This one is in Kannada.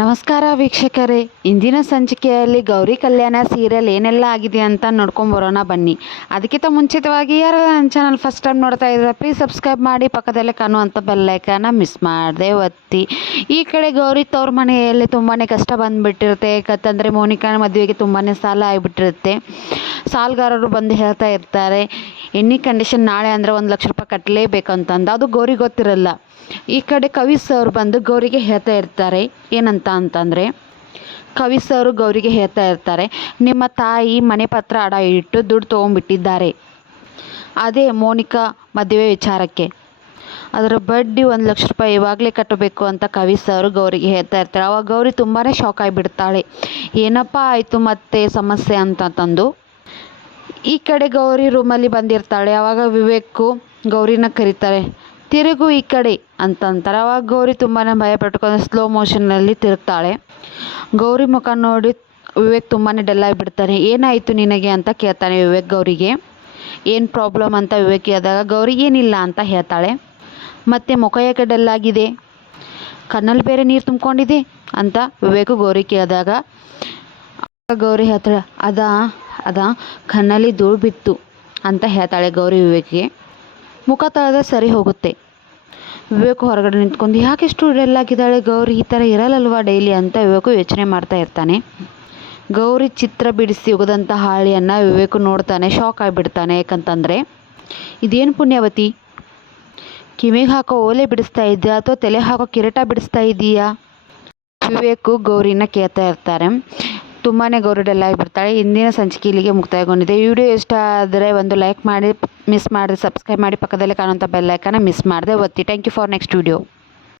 ನಮಸ್ಕಾರ ವೀಕ್ಷಕರೇ, ಇಂದಿನ ಸಂಚಿಕೆಯಲ್ಲಿ ಗೌರಿ ಕಲ್ಯಾಣ ಸೀರಿಯಲ್ ಏನೆಲ್ಲ ಆಗಿದೆ ಅಂತ ನೋಡ್ಕೊಂಬರೋಣ ಬನ್ನಿ. ಅದಕ್ಕಿಂತ ಮುಂಚಿತವಾಗಿ ಯಾರೆಲ್ಲ ನನ್ನ ಚಾನಲ್ ಫಸ್ಟ್ ಟೈಮ್ ನೋಡ್ತಾ ಇದ್ದಾರೆ ಪ್ಲೀಸ್ ಸಬ್ಸ್ಕ್ರೈಬ್ ಮಾಡಿ, ಪಕ್ಕದಲ್ಲೇ ಕಾಣುವಂಥ ಬೆಲ್ಲೈಕನ್ನ ಮಿಸ್ ಮಾಡದೆ ಒತ್ತಿ. ಈ ಕಡೆ ಗೌರಿ ತವ್ರ ಮನೆಯಲ್ಲಿ ತುಂಬಾ ಕಷ್ಟ ಬಂದುಬಿಟ್ಟಿರುತ್ತೆ. ಯಾಕಂತಂದರೆ ಮೋನಿಕಾನ ಮದುವೆಗೆ ತುಂಬಾ ಸಾಲ ಆಗಿಬಿಟ್ಟಿರುತ್ತೆ. ಸಾಲಗಾರರು ಬಂದು ಹೇಳ್ತಾ ಇರ್ತಾರೆ ಎನಿ ಕಂಡೀಷನ್ ನಾಳೆ ಅಂದರೆ 1,00,000 ರೂಪಾಯಿ ಕಟ್ಟಲೇಬೇಕಂತಂದು. ಅದು ಗೌರಿ ಗೊತ್ತಿರಲ್ಲ. ಈ ಕಡೆ ಕವಿ ಸರ್ ಬಂದು ಗೌರಿಗೆ ಹೇಳ್ತಾ ಇರ್ತಾರೆ ಏನಂತಂದರೆ, ಕವಿ ಸರ್ ಗೌರಿಗೆ ಹೇಳ್ತಾ ಇರ್ತಾರೆ, ನಿಮ್ಮ ತಾಯಿ ಮನೆ ಪತ್ರ ಅಡ ಇಟ್ಟು ದುಡ್ಡು ತೊಗೊಂಡ್ಬಿಟ್ಟಿದ್ದಾರೆ, ಅದೇ ಮೋನಿಕಾ ಮದುವೆ ವಿಚಾರಕ್ಕೆ. ಅದರ ಬಡ್ಡಿ 1,00,000 ರೂಪಾಯಿ ಇವಾಗಲೇ ಕಟ್ಟಬೇಕು ಅಂತ ಕವಿ ಸರ್ ಗೌರಿಗೆ ಹೇಳ್ತಾ ಇರ್ತಾರೆ. ಅವಾಗ ಗೌರಿ ತುಂಬಾ ಶಾಕ್ ಆಗಿಬಿಡ್ತಾಳೆ. ಏನಪ್ಪ ಆಯಿತು ಮತ್ತೆ ಸಮಸ್ಯೆ ಅಂತಂದು. ಈ ಕಡೆ ಗೌರಿ ರೂಮಲ್ಲಿ ಬಂದಿರ್ತಾಳೆ. ಆವಾಗ ವಿವೇಕು ಗೌರಿನ ಕರೀತಾರೆ, ತಿರುಗು ಈ ಕಡೆ ಅಂತಂತಾರೆ. ಅವಾಗ ಗೌರಿ ತುಂಬಾ ಭಯ ಪಟ್ಕೊಂಡು ಸ್ಲೋ ಮೋಷನ್ನಲ್ಲಿ ತಿರುಗ್ತಾಳೆ. ಗೌರಿ ಮುಖ ನೋಡಿ ವಿವೇಕ್ ತುಂಬಾ ಡಲ್ ಆಗಿಬಿಡ್ತಾನೆ. ಏನಾಯಿತು ನಿನಗೆ ಅಂತ ಕೇಳ್ತಾನೆ ವಿವೇಕ್ ಗೌರಿಗೆ. ಏನು ಪ್ರಾಬ್ಲಮ್ ಅಂತ ವಿವೇಕ್ ಕೇಳಿದಾಗ ಗೌರಿ ಏನಿಲ್ಲ ಅಂತ ಹೇಳ್ತಾಳೆ. ಮತ್ತು ಮುಖ ಯಾಕೆ ಡಲ್ ಆಗಿದೆ, ಕಣ್ಣಲ್ಲಿ ಬೇರೆ ನೀರು ತುಂಬ್ಕೊಂಡಿದೆ ಅಂತ ವಿವೇಕು ಗೌರಿ ಕೇಳಿದಾಗ ಗೌರಿ ಹೇಳ್ತಾಳೆ, ಅದ ಕಣ್ಣಲ್ಲಿ ಧೂಳು ಬಿತ್ತು ಅಂತ ಹೇಳ್ತಾಳೆ ಗೌರಿ ವಿವೇಕ್ಗೆ. ಮುಖ ತೊಳೆದ್ರೆ ಸರಿ ಹೋಗುತ್ತೆ. ವಿವೇಕು ಹೊರಗಡೆ ನಿಂತ್ಕೊಂಡು ಯಾಕೆಷ್ಟು ಡಲ್ ಆಗಿದ್ದಾಳೆ ಗೌರಿ, ಈ ಥರ ಇರಲ್ಲಲ್ವಾ ಡೈಲಿ ಅಂತ ವಿವೇಕು ಯೋಚನೆ ಮಾಡ್ತಾ ಇರ್ತಾನೆ. ಗೌರಿ ಚಿತ್ರ ಬಿಡಿಸಿ ಒಗೆದಂಥ ಹಾಳೆಯನ್ನು ವಿವೇಕು ನೋಡ್ತಾನೆ, ಶಾಕ್ ಆಗಿಬಿಡ್ತಾನೆ. ಯಾಕಂತಂದರೆ ಇದೇನು ಪುಣ್ಯವತಿ, ಕಿವಿಗೆ ಹಾಕೋ ಓಲೆ ಬಿಡಿಸ್ತಾ ಇದೆಯಾ ಅಥವಾ ತಲೆ ಹಾಕೋ ಕಿರೀಟ ಬಿಡಿಸ್ತಾ ಇದೆಯಾ? ವಿವೇಕು ಗೌರಿನ ಕೇಳ್ತಾ ಇರ್ತಾರೆ. ತುಂಬಾ ಗೌರಿ ಡಲ್ ಆಗಿಬಿಡ್ತಾಳೆ. ಇಂದಿನ ಸಂಚಿಕೆ ಇಲ್ಲಿಗೆ ಮುಕ್ತಾಯಗೊಂಡಿದೆ. ಈ ವಿಡಿಯೋ ಇಷ್ಟ ಆದರೆ ಒಂದು ಲೈಕ್ ಮಾಡಿ, ಮಿಸ್ ಮಾಡಿದ್ರೆ ಸಬ್ಸ್ಕ್ರೈಬ್ ಮಾಡಿ, ಪಕ್ಕದಲ್ಲೇ ಕಾಣುವಂಥ ಬೆಲ್ಲೈಕನ್ನ ಮಿಸ್ ಮಾಡದೆ ಒತ್ತಿ. Thank you for next video.